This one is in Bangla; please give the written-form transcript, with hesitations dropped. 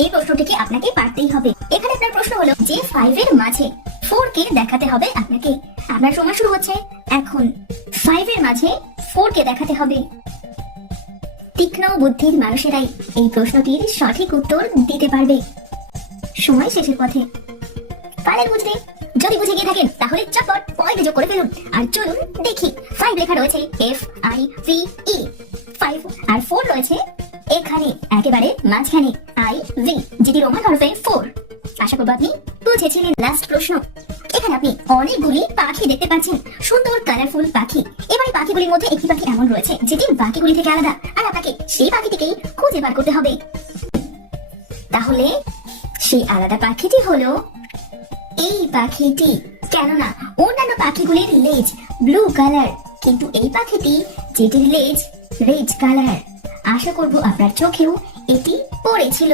এই প্রশ্নটিকে আপনাকে পারতেই হবে। এখানে আপনার প্রশ্ন হলো যে 5 এর মাঝে 4 কে দেখাতে হবে আপনাকে। আপনার সময় শুরু হচ্ছে এখন। 5 এর মাঝে 4 কে দেখাতে হবে। তীক্ষ্ণ বুদ্ধির মানুষেরাই এই প্রশ্নটির সঠিক উত্তর দিতে পারবে। সময় শেষের পথে। পারেন বুঝতে? যদি বুঝে গিয়ে থাকেন তাহলে চটপট পয়েন্ট যোগ করে ফেলুন। আর চলুন দেখি 5 লেখা রয়েছে FIVE, 5 আর 4 রয়েছে এখানে একেবারে মাঝখানে IV, যেটি রোমান হরফে 4। আশা করব আপনি বুঝেছিলেন। লাস্ট প্রশ্ন। এখানে আপনি অনেকগুলি পাখি দেখতে পাচ্ছেন, সুন্দর কালারফুল পাখি। এবারে পাখিগুলির মধ্যে একটি পাখি এমন রয়েছে যেটি বাকিগুলি থেকে আলাদা, আর আপনাকে সেই পাখিটিকেই খুঁজে বার করতে হবে। তাহলে সেই আলাদা পাখিটি হলো এই পাখিটি। কেননা অন্যান্য পাখিগুলির লেজ ব্লু কালার, কিন্তু এই পাখিটি যেটির লেজ রেড কালার। আশা করব আপনার চোখেও এটি পড়েছিল।